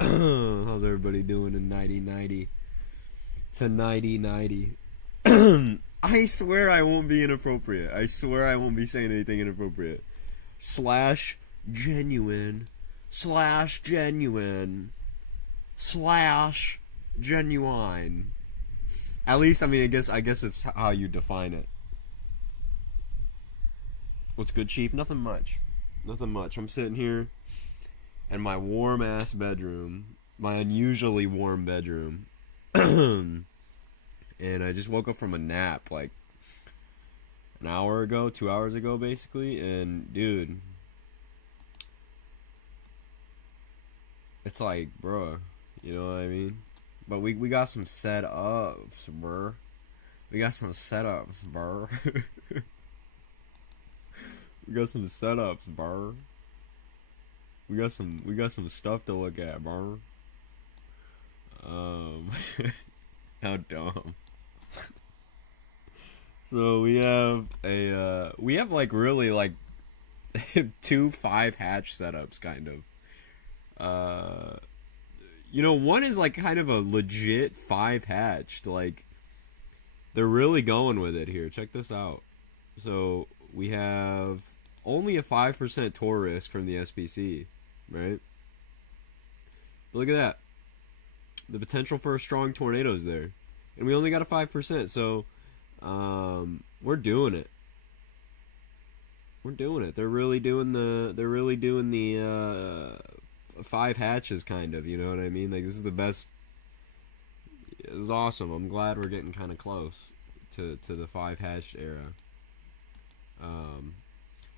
How's everybody doing in 9090 to 9090? I swear I won't be inappropriate. I swear I won't be saying anything inappropriate. Slash genuine. Slash genuine. Slash genuine. At least, I mean, I guess it's how you define it. What's good, Chief? Nothing much. Nothing much. I'm sitting here in my warm ass bedroom, my unusually warm bedroom, and I just woke up from a nap like an hour ago, 2 hours ago, basically. And dude, it's like, bruh, you know what I mean? But we got some setups, bruh. We got some setups, bruh. We got some setups, bruh. We got some stuff to look at, bro. How dumb. So we have like really like 2 5-hatch setups, kind of. You know, one is like kind of a legit 5-hatched. Like, they're really going with it here. Check this out. So we have only a 5% tour risk from the SPC, right? But look at that. The potential for a strong tornado is there. And we only got a 5%, so we're doing it. We're doing it. They're really doing the 5 hatches, kind of, you know what I mean? Like, this is the best. It's awesome. I'm glad we're getting kind of close to the 5 hatched era.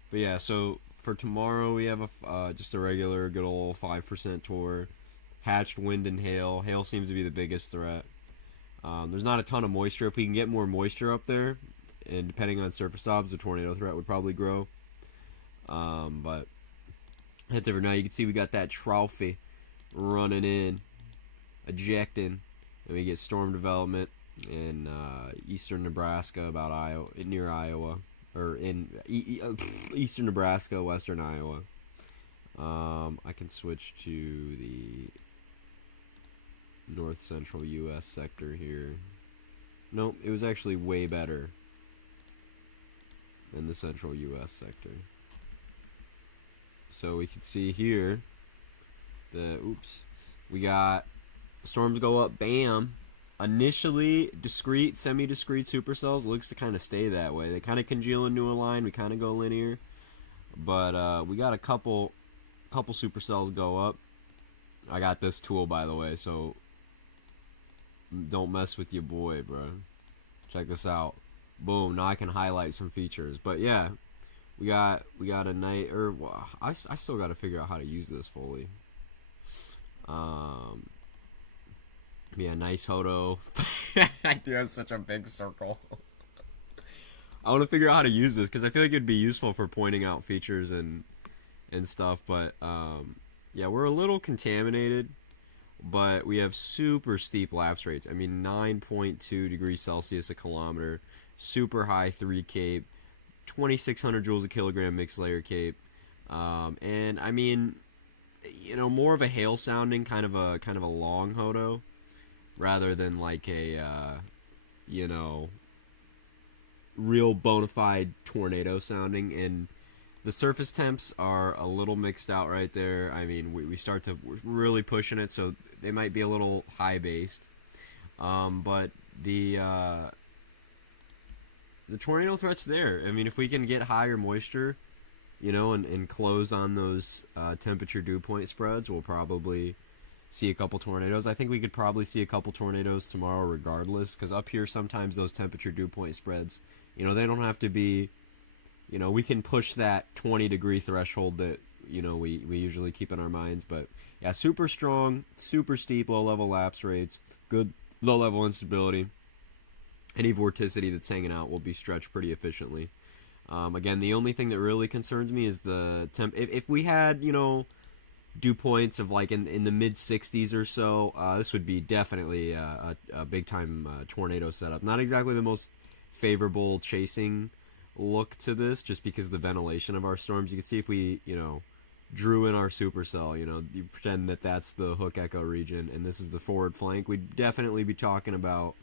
But yeah, so for tomorrow we have just a regular good old 5% tour. Hatched wind and hail. Hail seems to be the biggest threat. There's not a ton of moisture. If we can get more moisture up there, and depending on surface obs, the tornado threat would probably grow. But whatever. Now you can see we got that trophy running in, ejecting, and we get storm development in eastern Nebraska, about Iowa, near Iowa. Or in eastern Nebraska, western Iowa. I can switch to the north central U.S. sector here. Nope, it was actually way better than the central U.S. sector. So we can see here that, we got storms go up, bam. Initially, discrete, semi-discrete supercells looks to kind of stay that way. They kind of congeal into a line. We kind of go linear. But we got a couple supercells go up. I got this tool, by the way, so don't mess with your boy, bro. Check this out. Boom. Now I can highlight some features. But yeah, we got a night. Well, I still got to figure out how to use this fully. Yeah, nice Hodo. Dude, that's such a big circle. I want to figure out how to use this because I feel like it'd be useful for pointing out features and stuff. But yeah, we're a little contaminated, but we have super steep lapse rates. I mean, 9.2 degrees Celsius a kilometer, super high 3 cape, 2,600 joules a kilogram mixed layer cape. And I mean, more of a hail sounding kind of a long hodo rather than like a real bona fide tornado sounding. And the surface temps are a little mixed out right there. I mean, we're really pushing it, so they might be a little high based. But the tornado threat's there. I mean, if we can get higher moisture, and close on those temperature dew point spreads, we'll probably see a couple tornadoes. I think we could probably see a couple tornadoes tomorrow regardless, because up here sometimes those temperature dew point spreads, they don't have to be, we can push that 20-degree threshold that, we usually keep in our minds. But yeah, super strong, super steep low-level lapse rates, good low-level instability. Any vorticity that's hanging out will be stretched pretty efficiently. Again, the only thing that really concerns me is the temp. If we had, dew points of like in the mid 60s or so, this would be definitely a big time tornado setup. Not exactly the most favorable chasing look to this, just because of the ventilation of our storms. You can see if we, drew in our supercell, you pretend that that's the Hook Echo region, and this is the forward flank. We'd definitely be talking about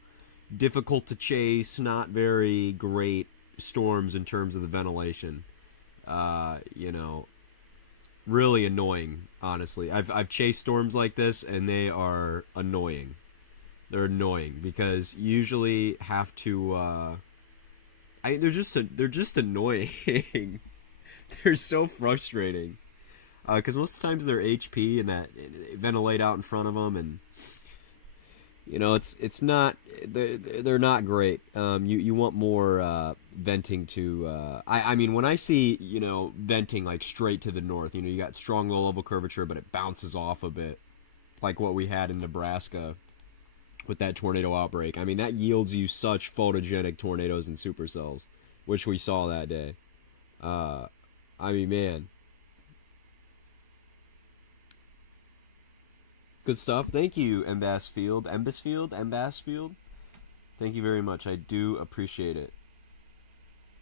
difficult to chase, not very great storms in terms of the ventilation. Really annoying, honestly. I've chased storms like this, and they are annoying. They're annoying because you usually have to they're just annoying. They're so frustrating because most of the times they're HP and that ventilate out in front of them, and it's not, they're not great. You want more venting to I mean, when I see venting like straight to the north, you got strong low level curvature, but it bounces off a bit, like what we had in Nebraska with that tornado outbreak. I mean, that yields you such photogenic tornadoes and supercells, which we saw that day. I mean, man. Good stuff. Thank you, Embassfield. Thank you very much. I do appreciate it.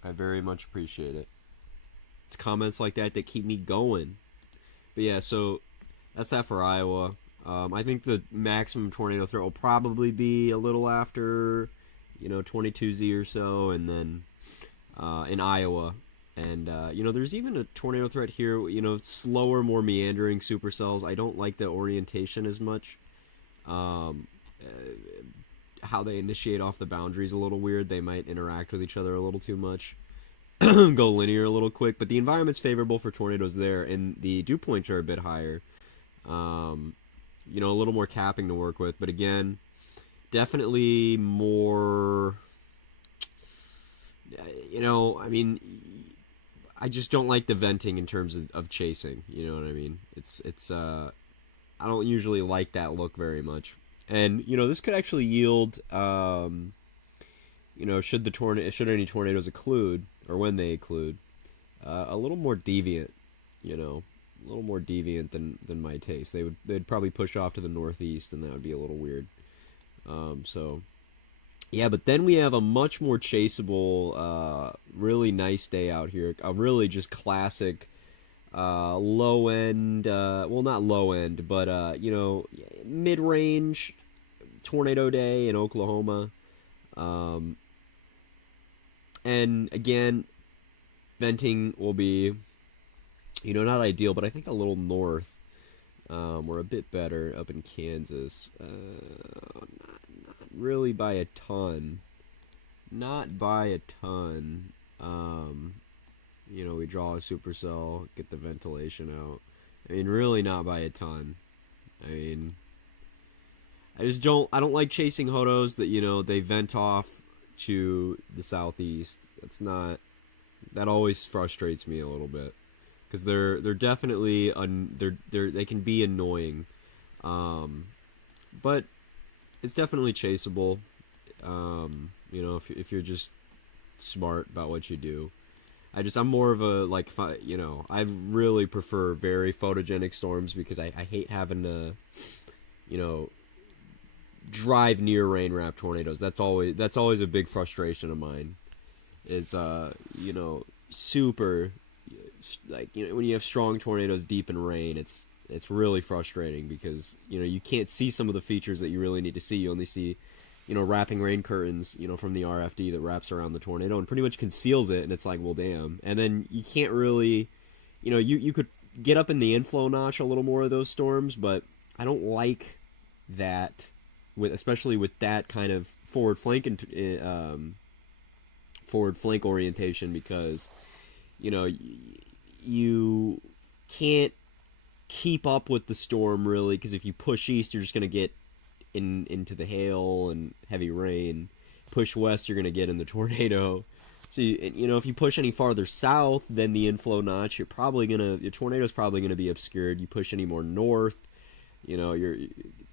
I very much appreciate it. It's comments like that that keep me going. But yeah, so that's that for Iowa. I think the maximum tornado threat will probably be a little after, 22Z or so, and then in Iowa. And, there's even a tornado threat here, slower, more meandering supercells. I don't like the orientation as much. How they initiate off the boundaries a little weird. They might interact with each other a little too much. Go linear a little quick. But the environment's favorable for tornadoes there, and the dew points are a bit higher. A little more capping to work with. But again, definitely more... I mean... I just don't like the venting in terms of chasing. You know what I mean? I don't usually like that look very much. And this could actually yield, should any tornadoes occlude, or when they occlude, a little more deviant. A little more deviant than my taste. They'd probably push off to the northeast, and that would be a little weird. So. Yeah, but then we have a much more chaseable, really nice day out here. A really just classic, low end, well, not low end, but, mid-range tornado day in Oklahoma. And again, venting will be, not ideal, but I think a little north. We're a bit better up in Kansas. Not really by a ton. Not by a ton. We draw a supercell, get the ventilation out. I mean, really not by a ton. I mean, I don't like chasing hodos that, they vent off to the southeast. That always frustrates me a little bit. Because they're definitely, they can be annoying. But it's definitely chaseable, if you're just smart about what you do. I'm more of a, I really prefer very photogenic storms because I hate having to, drive near rain wrap tornadoes. That's always a big frustration of mine. Is, super, like, you know, when you have strong tornadoes deep in rain, it's really frustrating because, you know, you can't see some of the features that you really need to see. You only see, you know, wrapping rain curtains, you know, from the RFD that wraps around the tornado and pretty much conceals it, and it's like, well, damn. And then you can't really, you know, you could get up in the inflow notch a little more of those storms, but I don't like that, with especially with that kind of forward flank orientation, because, you know, you can't keep up with the storm really, because if you push east, you're just going to get into the hail and heavy rain. Push west, you're going to get in the tornado. So you know, if you push any farther south than the inflow notch, your tornado's probably gonna be obscured. You push any more north, you know, you're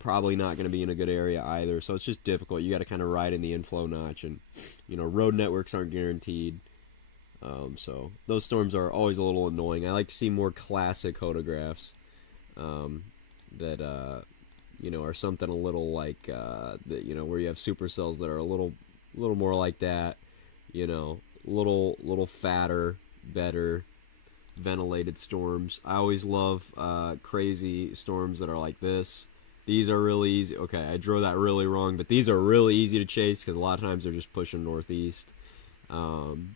probably not gonna be in a good area either. So it's just difficult. You got to kind of ride in the inflow notch, and, you know, road networks aren't guaranteed. So those storms are always a little annoying. I like to see more classic photographs that you know, are something a little like that, you know, where you have supercells that are a little more like that, you know, little fatter, better ventilated storms. I always love crazy storms that are like this. These are really easy. Okay, I drew that really wrong, but these are really easy to chase because a lot of times they're just pushing northeast. And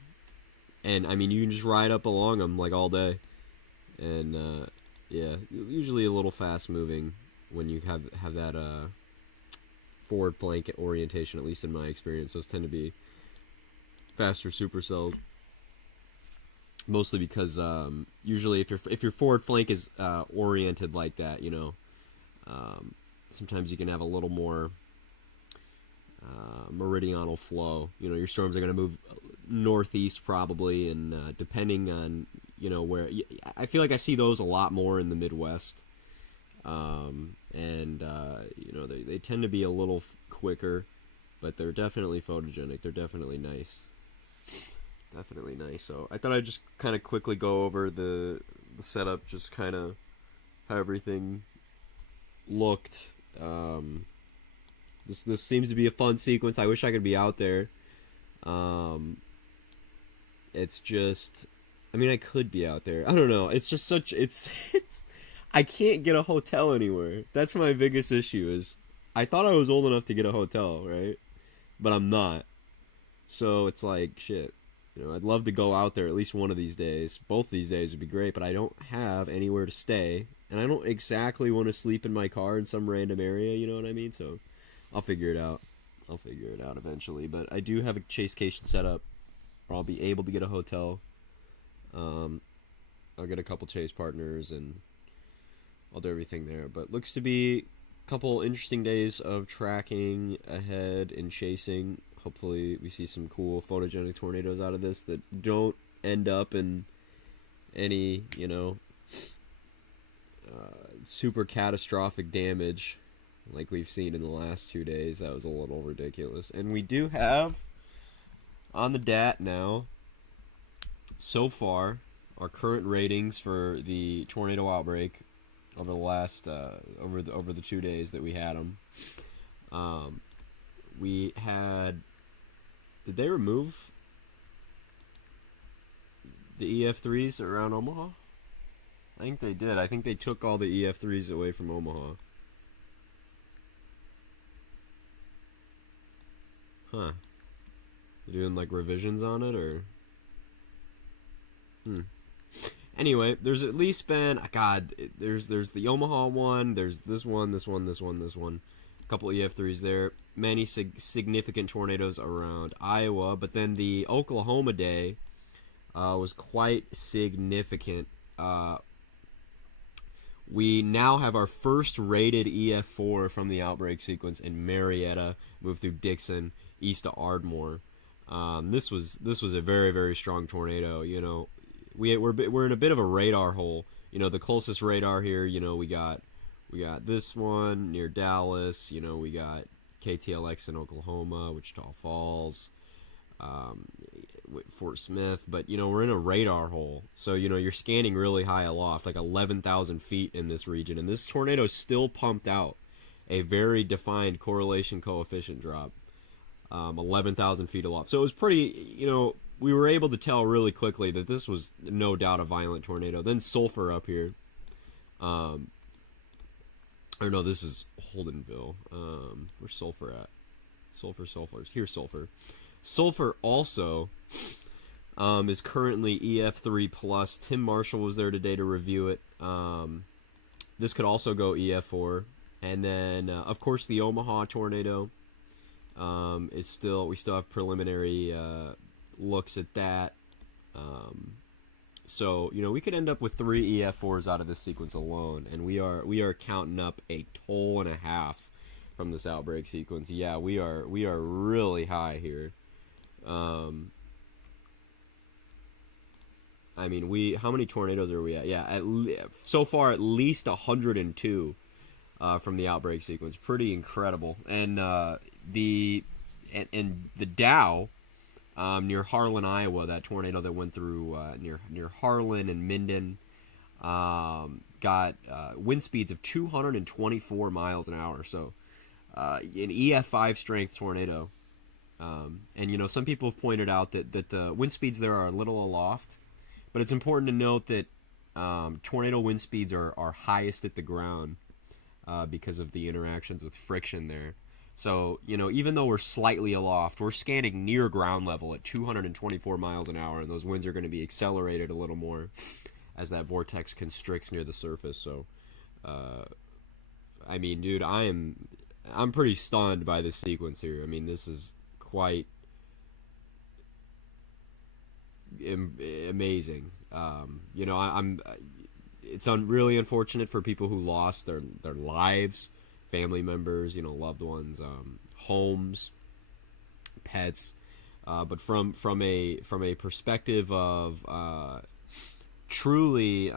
I mean, you can just ride up along them like all day. And yeah, usually a little fast moving when you have that forward flank orientation, at least in my experience. Those tend to be faster supercells, mostly because usually if your forward flank is oriented like that, you know, sometimes you can have a little more meridional flow. You know, your storms are going to move northeast probably, and depending on, you know, where, I feel like I see those a lot more in the Midwest, and you know, they tend to be a little quicker, but they're definitely photogenic. They're definitely nice. Definitely nice. So I thought I'd just kind of quickly go over the setup, just kind of how everything looked. This seems to be a fun sequence. I wish I could be out there. It's just, I mean, I could be out there. I don't know. It's just it's I can't get a hotel anywhere. That's my biggest issue. Is I thought I was old enough to get a hotel, right? But I'm not. So it's like, shit. You know, I'd love to go out there at least one of these days. Both of these days would be great, but I don't have anywhere to stay. And I don't exactly want to sleep in my car in some random area, you know what I mean? So I'll figure it out. I'll figure it out eventually. But I do have a chasecation set up where I'll be able to get a hotel. I'll get a couple chase partners and I'll do everything there. But looks to be a couple interesting days of tracking ahead and chasing. Hopefully we see some cool photogenic tornadoes out of this that don't end up in any, you know, super catastrophic damage like we've seen in the last 2 days. That was a little ridiculous. And we do have on the DAT now, so far, our current ratings for the tornado outbreak over the last over the 2 days that we had them. We had, did they remove the EF3s around Omaha? I think they did. I think they took all the EF3s away from Omaha. Huh. They're doing like revisions on it, or? Anyway, there's at least been, God, there's the Omaha one, there's this one. A couple EF3s there. Many significant tornadoes around Iowa, but then the Oklahoma day was quite significant. We now have our first rated EF4 from the outbreak sequence in Marietta, moved through Dixon, east of Ardmore. This was a very, very strong tornado. You know, we're in a bit of a radar hole. You know, the closest radar here, you know, we got this one near Dallas. You know, we got KTLX in Oklahoma, Wichita Falls, Fort Smith. But, you know, we're in a radar hole. So, you know, you're scanning really high aloft, like 11,000 feet in this region. And this tornado still pumped out a very defined correlation coefficient drop, 11,000 feet aloft. So it was pretty, you know, we were able to tell really quickly that this was no doubt a violent tornado. Then sulfur up here. Or no, this is Holdenville. Where's sulfur at? Sulfur. Here's sulfur. Sulfur also is currently EF3 plus. Tim Marshall was there today to review it. This could also go EF4. And then, of course, the Omaha tornado is still. We still have preliminary looks at that. So we could end up with 3 EF4s out of this sequence alone, and we are counting up a toll and a half from this outbreak sequence. Yeah, we are really high here. I mean, how many tornadoes are we at? Yeah, so far at least 102 from the outbreak sequence. Pretty incredible. And the Dow near Harlan, Iowa, that tornado that went through near Harlan and Minden, got wind speeds of 224 miles an hour. So an EF5 strength tornado. And some people have pointed out that the wind speeds there are a little aloft. But it's important to note that tornado wind speeds are highest at the ground because of the interactions with friction there. So, even though we're slightly aloft, we're scanning near ground level at 224 miles an hour, and those winds are going to be accelerated a little more as that vortex constricts near the surface. So, I mean, dude, I'm pretty stunned by this sequence here. I mean, this is quite amazing. It's really unfortunate for people who lost their lives, family members, loved ones, homes, pets. But from a perspective of truly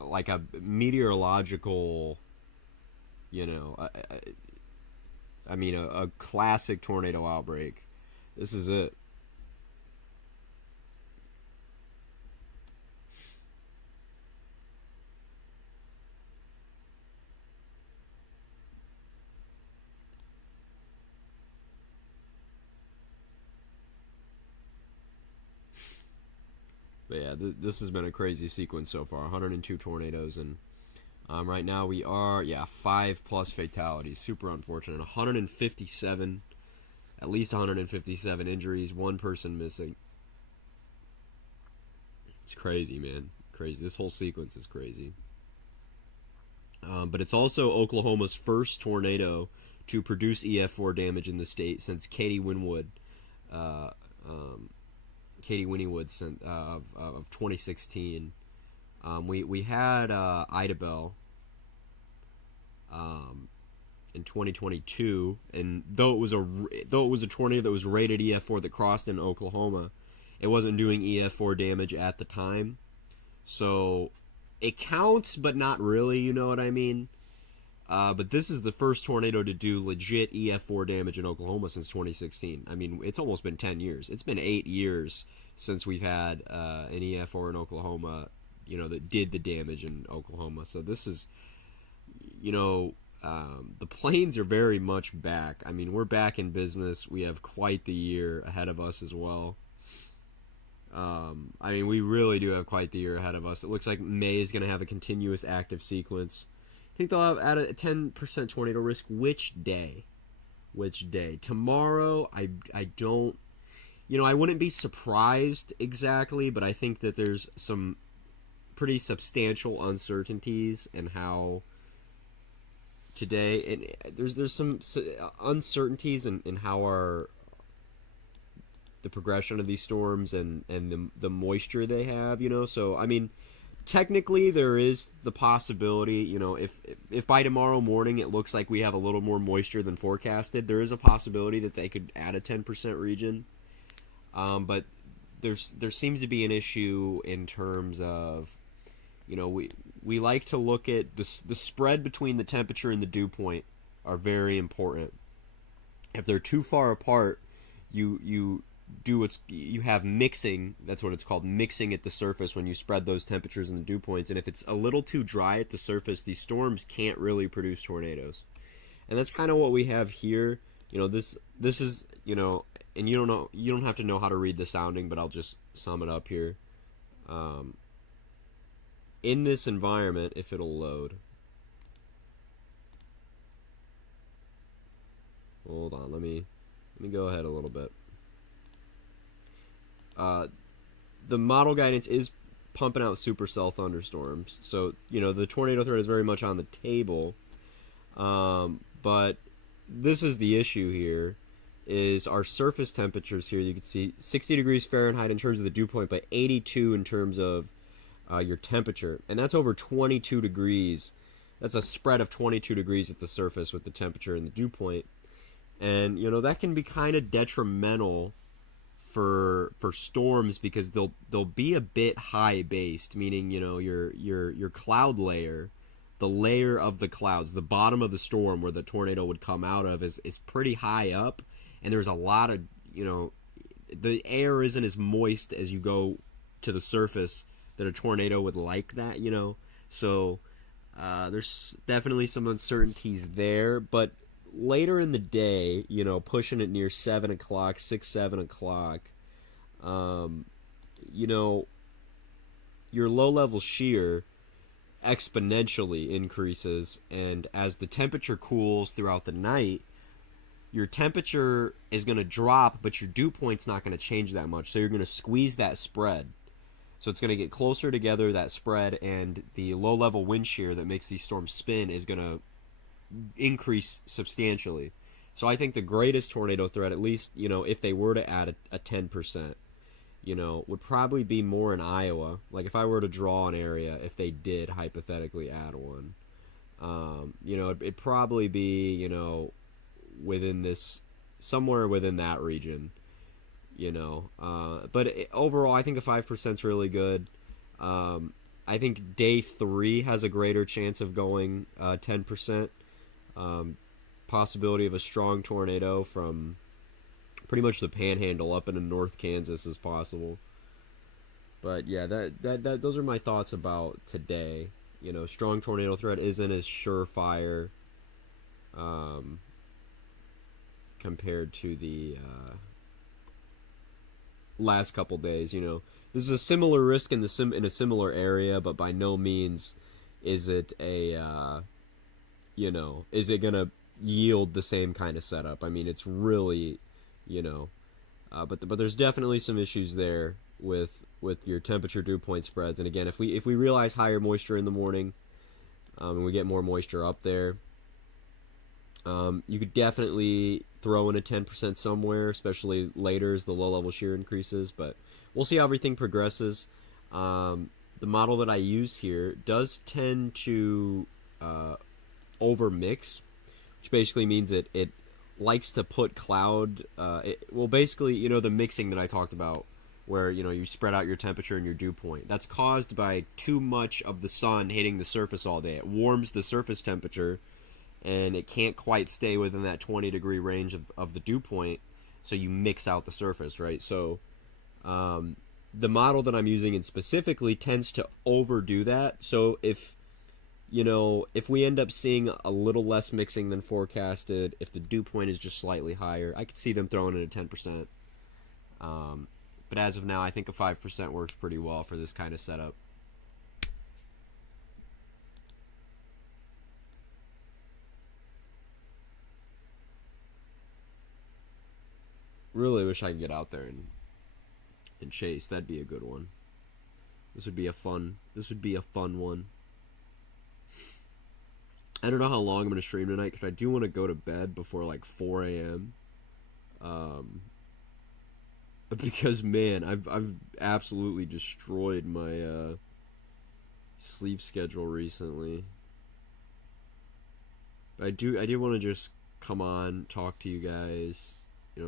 like a meteorological, a classic tornado outbreak. This is it. But yeah, this has been a crazy sequence so far. 102 tornadoes, and right now we are 5+ fatalities. Super unfortunate. 157, at least 157 injuries. 1 person missing. It's crazy, man. Crazy. This whole sequence is crazy. But it's also Oklahoma's first tornado to produce EF4 damage in the state since Katie Wynwood of 2016. We had Idabel in 2022, and though it was a tornado that was rated EF4 that crossed in Oklahoma, it wasn't doing EF4 damage at the time. So it counts, but not really, you know what I mean? But this is the first tornado to do legit EF4 damage in Oklahoma since 2016. I mean, it's almost been 10 years. It's been 8 years since we've had an EF4 in Oklahoma, that did the damage in Oklahoma. So this is, the plains are very much back. I mean, we're back in business. We have quite the year ahead of us as well. I mean, we really do have quite the year ahead of us. It looks like May is going to have a continuous active sequence. I think they'll have at a 10% tornado risk. Which day? Tomorrow, I don't... I wouldn't be surprised exactly, but I think that there's some pretty substantial uncertainties in how today... And there's some uncertainties in how the progression of these storms and the moisture they have, So, I mean... Technically, there is the possibility, if by tomorrow morning it looks like we have a little more moisture than forecasted, there is a possibility that they could add a 10% region. But there seems to be an issue in terms of, we like to look at the spread between the temperature and the dew point are very important. If they're too far apart, you have mixing. That's what it's called, mixing at the surface when you spread those temperatures and the dew points. And if it's a little too dry at the surface, these storms can't really produce tornadoes. And that's kind of what we have here. This is and you don't have to know how to read the sounding, but I'll just sum it up here. In this environment, if it'll load. Hold on, let me go ahead a little bit. The model guidance is pumping out supercell thunderstorms, so the tornado threat is very much on the table. But this is the issue here, is our surface temperatures here. You can see 60 degrees Fahrenheit in terms of the dew point, but 82 in terms of your temperature, and that's over 22 degrees. That's a spread of 22 degrees at the surface with the temperature and the dew point. And that can be kind of detrimental for storms, because they'll be a bit high based, meaning your cloud layer, the layer of the clouds, the bottom of the storm where the tornado would come out of is pretty high up, and there's a lot of the air isn't as moist as you go to the surface that a tornado would like that, so there's definitely some uncertainties there. But later in the day, pushing it near 7 o'clock, 6, 7 o'clock, your low-level shear exponentially increases, and as the temperature cools throughout the night, your temperature is going to drop, but your dew point's not going to change that much, so you're going to squeeze that spread. So it's going to get closer together, that spread, and the low-level wind shear that makes these storms spin is going to increase substantially. So I think the greatest tornado threat, at least if they were to add a 10%, would probably be more in Iowa. Like if I were to draw an area, if they did hypothetically add one, it'd probably be within this, somewhere within that region. But overall I think a 5% is really good. I think day 3 has a greater chance of going 10%. Possibility of a strong tornado from pretty much the Panhandle up into North Kansas is possible. But yeah, that those are my thoughts about today. Strong tornado threat isn't as surefire compared to the last couple days. This is a similar risk in a similar area, but by no means is it a is it gonna yield the same kind of setup. I mean, it's really but there's definitely some issues there with your temperature dew point spreads. And again, if we realize higher moisture in the morning, and we get more moisture up there, you could definitely throw in a 10% somewhere, especially later as the low-level shear increases. But we'll see how everything progresses. The model that I use here does tend to overmix, which basically means it likes to put cloud... basically, the mixing that I talked about, where, you spread out your temperature and your dew point. That's caused by too much of the sun hitting the surface all day. It warms the surface temperature, and it can't quite stay within that 20-degree range of the dew point, so you mix out the surface, right? So the model that I'm using specifically tends to overdo that. So if we end up seeing a little less mixing than forecasted, if the dew point is just slightly higher, I could see them throwing in a 10%. But as of now, I think a 5% works pretty well for this kind of setup. Really wish I could get out there and chase. That'd be a good one. This would be a fun one. I don't know how long I'm going to stream tonight, because I do want to go to bed before like 4 a.m. Because man, I've absolutely destroyed my sleep schedule recently. But I do want to just come on, talk to you guys,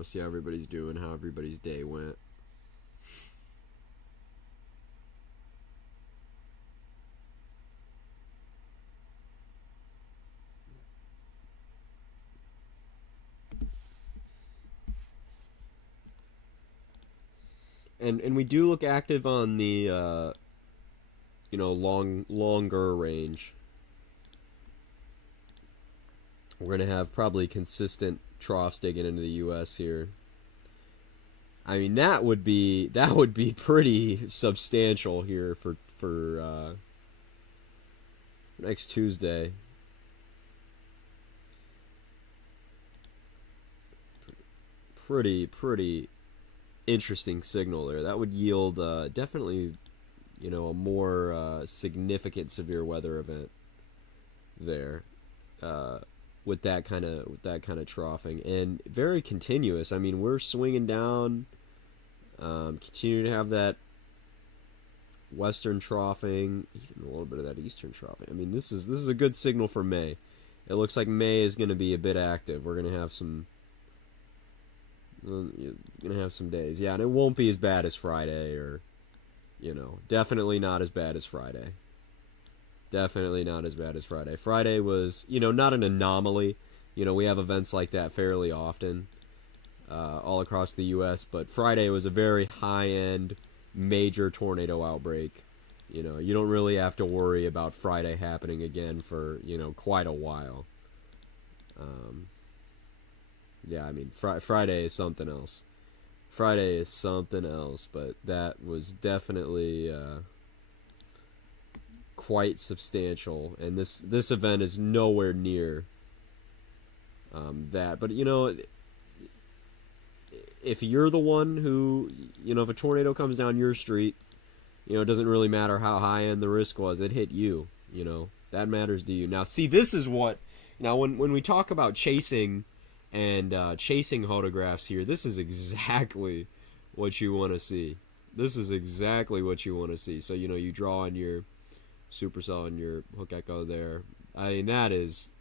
see how everybody's doing, how everybody's day went. And we do look active on the longer range. We're gonna have probably consistent troughs digging into the U.S. here. I mean, that would be pretty substantial here for next Tuesday. Pretty interesting signal there. That would yield definitely, a more significant severe weather event there. With that kind of troughing, and very continuous. I mean, we're swinging down, continue to have that western troughing, even a little bit of that eastern troughing. I mean, this is a good signal for May. It looks like May is going to be a bit active. We're going to have some days, yeah, and it won't be as bad as Friday, or definitely not as bad as Friday. Definitely not as bad as Friday. Friday was, not an anomaly. We have events like that fairly often all across the U.S., but Friday was a very high-end, major tornado outbreak. You don't really have to worry about Friday happening again for, quite a while. Yeah, I mean, Friday is something else. Friday is something else, but that was definitely... quite substantial, and this event is nowhere near that. But if you're the one who, if a tornado comes down your street, it doesn't really matter how high end the risk was. It hit you. That matters to you. Now, see, this is what when we talk about chasing and chasing photographs here, this is exactly what you want to see. This is exactly what you want to see. So you draw on your supercell and your hook echo there. I mean, that is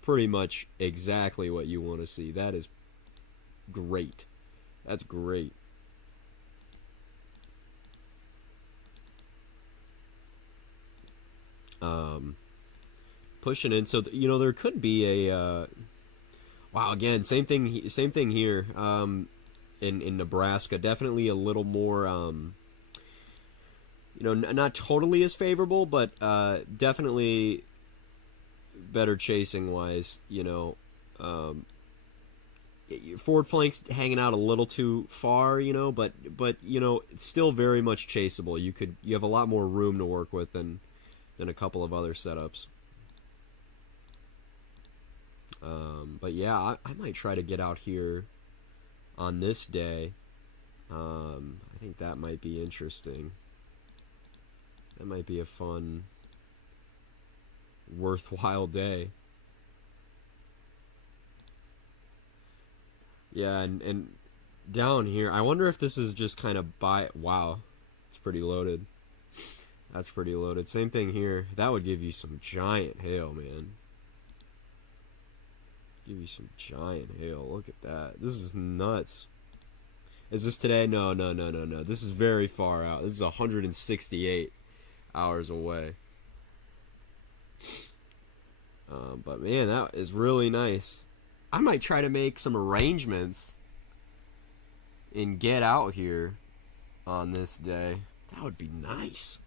pretty much exactly what you want to see. That is great. That's great. Pushing in, so there could be a wow, again, same thing here in Nebraska. Definitely a little more not totally as favorable, but definitely better chasing wise. Forward flanks hanging out a little too far, but it's still very much chaseable. You have a lot more room to work with than a couple of other setups. But yeah, I might try to get out here on this day. I think that might be interesting. That might be a fun, worthwhile day. Yeah, and down here, I wonder if this is just kind of wow, it's pretty loaded. That's pretty loaded. Same thing here. That would give you some giant hail, man. Give you some giant hail. Look at that. This is nuts. Is this today? No. This is very far out. This is 168 hours away. But man, that is really nice. I might try to make some arrangements and get out here on this day. That would be nice.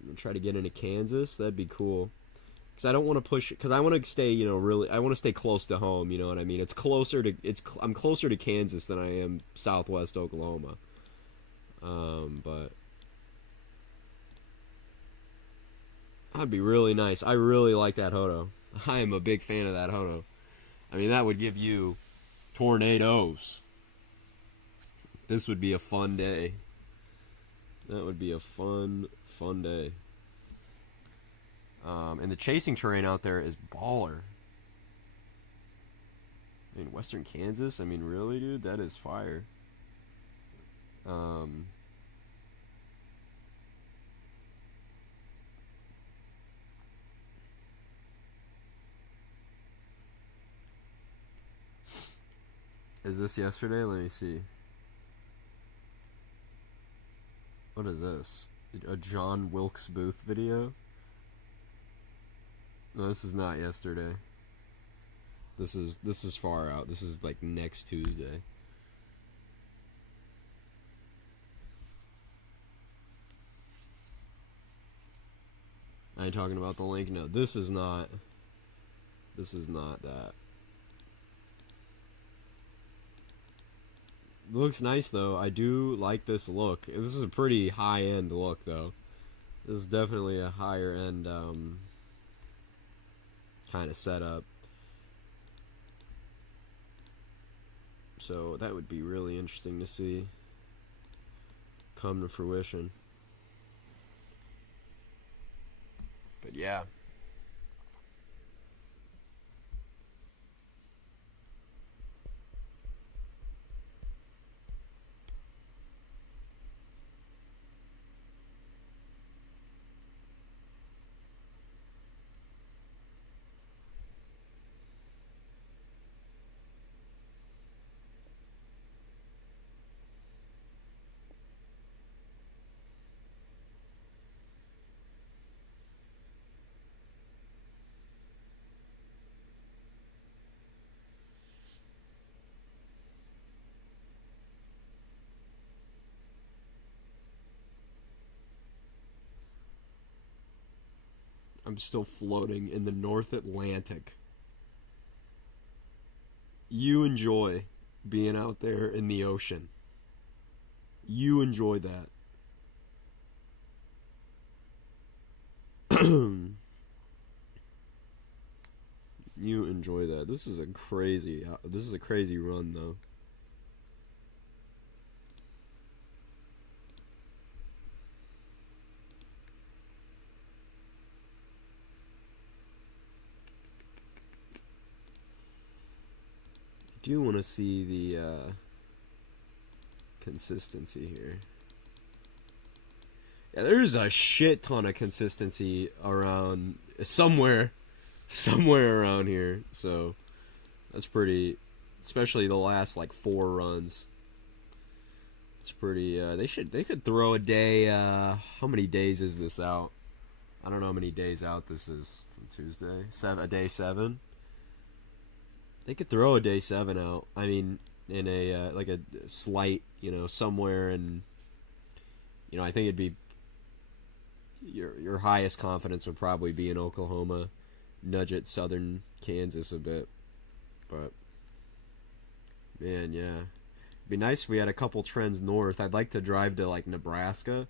I'm gonna try to get into Kansas. That'd be cool. Because I don't want to push it. Because I want to stay, really. I want to stay close to home. You know what I mean? I'm closer to Kansas than I am Southwest Oklahoma. But that'd be really nice. I really like that hoto. I am a big fan of that hoto. I mean, that would give you tornadoes. This would be a fun day. That would be a fun day. And the chasing terrain out there is baller. I mean, Western Kansas, I mean, really, dude? That is fire. Is this yesterday? Let me see. What is this? A John Wilkes Booth video? No, this is not yesterday. This is far out. This is like next Tuesday. I ain't talking about the link. No, this is not that. It looks nice though. I do like this look. This is a pretty high end look though. This is definitely a higher end kind of setup. So that would be really interesting to see come to fruition. But yeah. I'm still floating in the North Atlantic. You enjoy being out there in the ocean. You enjoy that. You enjoy that. This is a crazy run though. I do want to see the consistency here. Yeah, there's a shit ton of consistency around somewhere around here. So that's pretty, especially the last like 4 runs. It's pretty. They could throw a day. How many days is this out? I don't know how many days out this is from Tuesday. Day 7. They could throw a day 7 out. I mean, in a like a slight, somewhere in. I think it'd be. Your highest confidence would probably be in Oklahoma, nudge at southern Kansas a bit, but man, yeah, it'd be nice if we had a couple trends north. I'd like to drive to like Nebraska.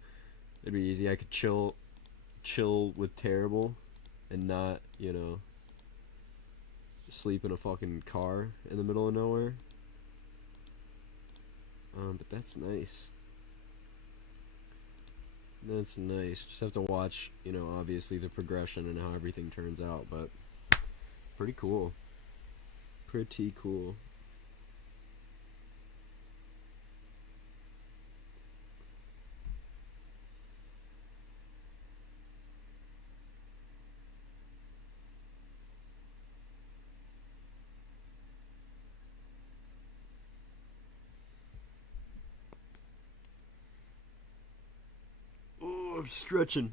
It'd be easy. I could chill with Terrible, and not sleep in a fucking car in the middle of nowhere. But that's nice. That's nice. Just have to watch, obviously the progression and how everything turns out, but pretty cool. Pretty cool. Oh, I'm stretching.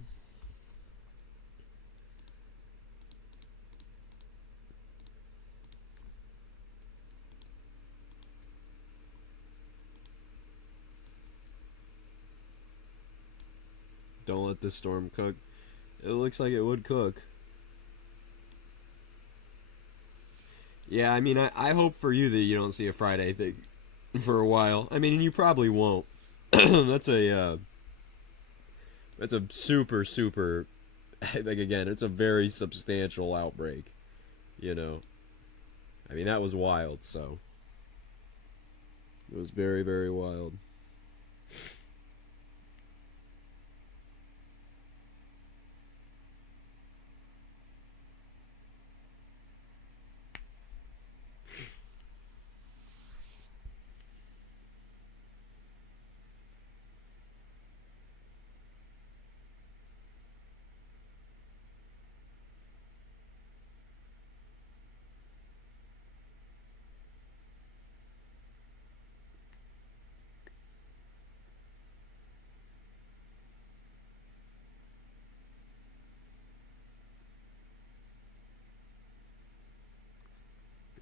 Don't let this storm cook. It looks like it would cook. Yeah, I mean, I hope for you that you don't see a Friday thing for a while. I mean, you probably won't. That's a super, super, like, again, it's a very substantial outbreak, I mean, that was wild, so. It was very, very wild.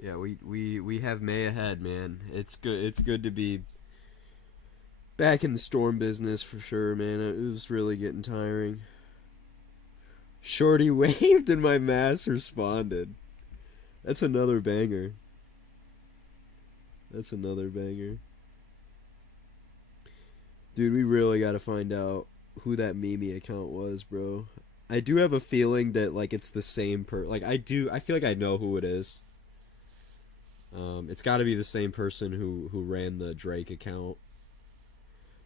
Yeah, we have May ahead, man. It's good to be back in the storm business for sure, man. It was really getting tiring. Shorty waved and my mass responded. That's another banger. That's another banger. Dude, we really got to find out who that Mimi account was, bro. I do have a feeling that like it's the same like I feel like I know who it is. It's got to be the same person who ran the Drake account.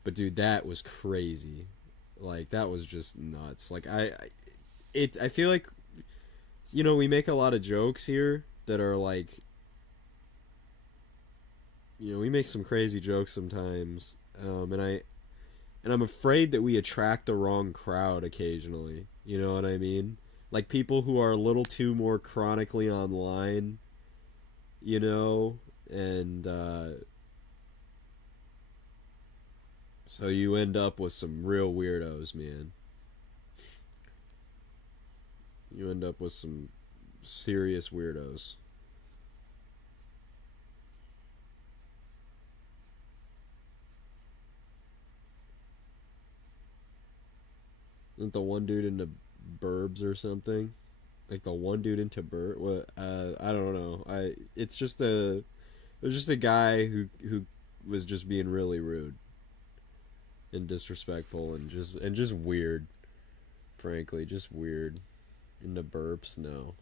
But dude, that was crazy. Like that was just nuts. Like I feel like we make a lot of jokes here that are like we make some crazy jokes sometimes. And I'm afraid that we attract the wrong crowd occasionally. You know what I mean? Like people who are a little too more chronically online, and so you end up with some real weirdos, man. You end up with some serious weirdos. Isn't the one dude into Burbs or something? Like the one dude into Burb? What? I don't know. It was just a guy who was just being really rude and disrespectful and just weird. Frankly, just weird. Into burps, no.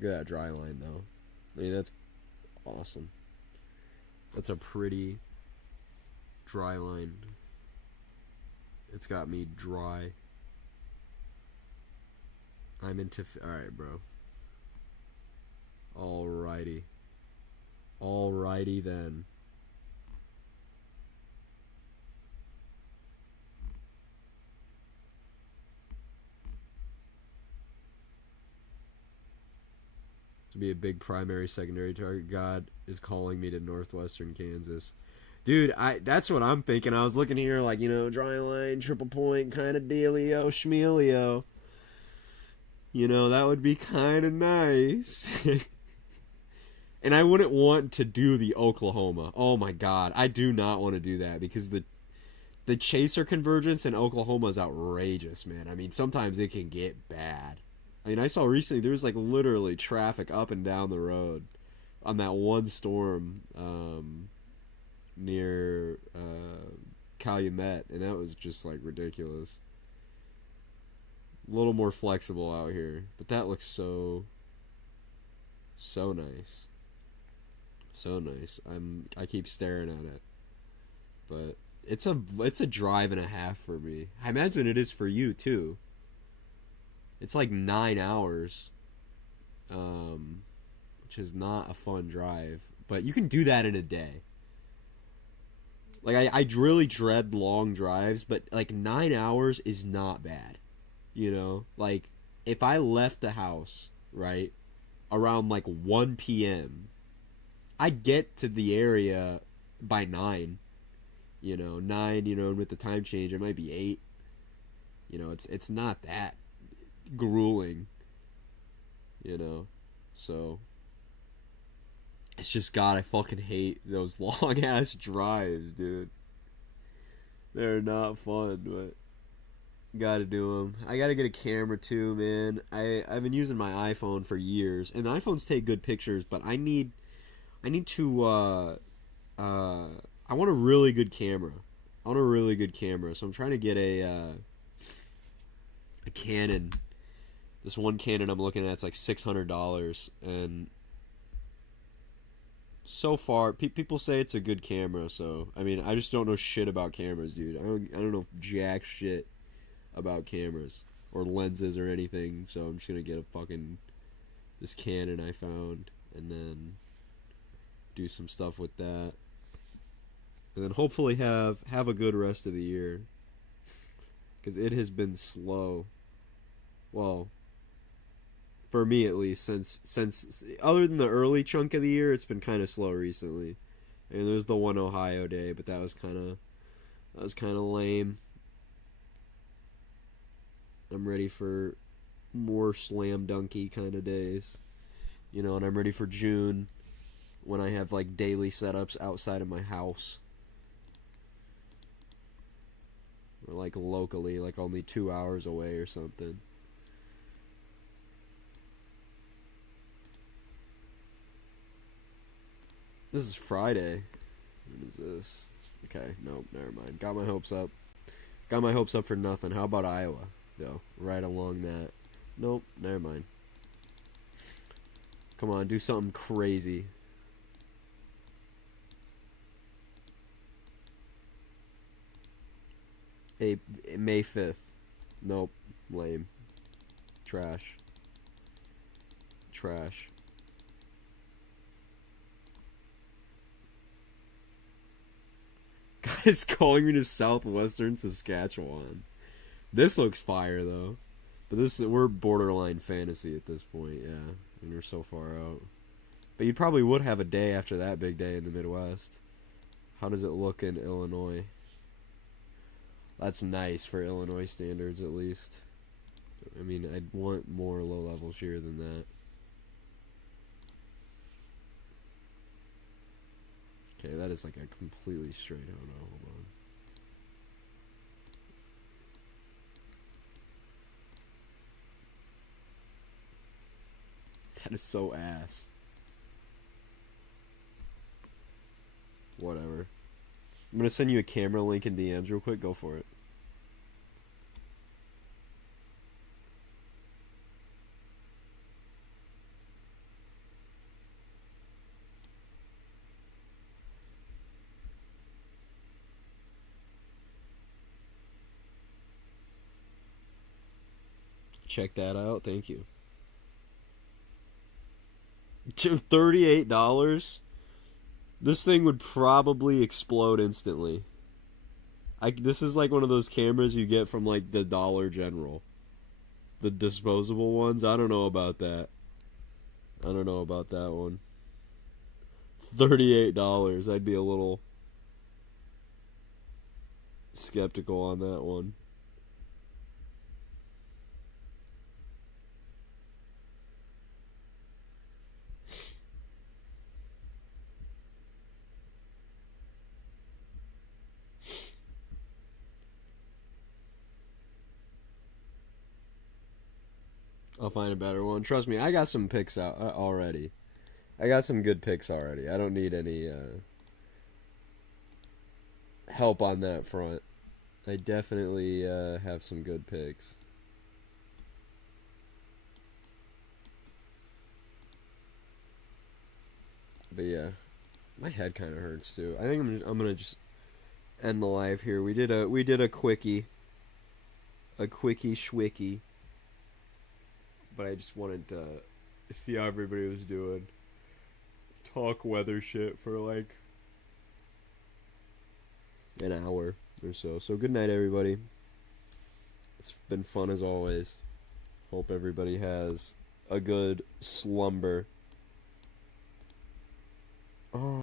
Look at that dry line, though. I mean, that's awesome. That's a pretty dry line. It's got me dry. I'm into... Alright, bro. Alrighty. Alrighty then. To be a big primary secondary target. God is calling me to northwestern Kansas. Dude, that's what I'm thinking. I was looking here like, dry line, triple point kind of dealio, schmealio. That would be kind of nice. And I wouldn't want to do the Oklahoma. Oh my god, I do not want to do that because the chaser convergence in Oklahoma is outrageous, man. I mean, sometimes it can get bad. I mean, I saw recently there was like literally traffic up and down the road on that one storm near Calumet, and that was just like ridiculous. A little more flexible out here, but that looks so nice. So nice. I keep staring at it. But it's a drive and a half for me. I imagine it is for you too. It's like 9 hours. Which is not a fun drive, but you can do that in a day. Like I really dread long drives, but like 9 hours is not bad. Like if I left the house, right, around like 1 p.m., I'd get to the area by 9. 9, with the time change, it might be 8. It's not that grueling, so it's just, God, I fucking hate those long ass drives, dude. They're not fun, but gotta do them. I gotta get a camera too, man. I've been using my iPhone for years, and the iPhones take good pictures, but I need to I want a really good camera. So I'm trying to get a Canon. This one Canon I'm looking at, it's like $600, and so far people say it's a good camera. So I mean, I just don't know shit about cameras, dude. I don't know jack shit about cameras or lenses or anything. So I'm just gonna get this Canon I found, and then do some stuff with that, and then hopefully have a good rest of the year, because it has been slow. Well, for me at least, since other than the early chunk of the year, it's been kind of slow recently. I mean, there's the one Ohio day, but that was kind of lame. I'm ready for more slam dunky kind of days, and I'm ready for June, when I have like daily setups outside of my house, or like locally, like only 2 hours away or something. This is Friday. What is this? Okay, nope, never mind. Got my hopes up. Got my hopes up for nothing. How about Iowa? Go right along that. Nope, never mind. Come on, do something crazy. May 5th. Nope, lame. Trash. Trash. Guys calling me to southwestern Saskatchewan. This looks fire though. But we're borderline fantasy at this point, yeah. And we're so far out. But you probably would have a day after that big day in the Midwest. How does it look in Illinois? That's nice for Illinois standards, at least. I mean, I'd want more low-level shear than that. Okay, that is like a completely straight. Oh no, hold on. That is so ass. Whatever. I'm gonna send you a camera link in DMs real quick. Go for it. Check that out. Thank you. $38? This thing would probably explode instantly. This is like one of those cameras you get from like the Dollar General. The disposable ones. I don't know about that. I don't know about that one. $38. I'd be a little skeptical on that one. I'll find a better one. Trust me, I got some picks out already. I got some good picks already. I don't need any help on that front. I definitely have some good picks. But yeah, my head kind of hurts too. I think I'm gonna just end the live here. We did a quickie, schwickie. But I just wanted to see how everybody was doing. Talk weather shit for like an hour or so. So good night, everybody. It's been fun as always. Hope everybody has a good slumber. Oh.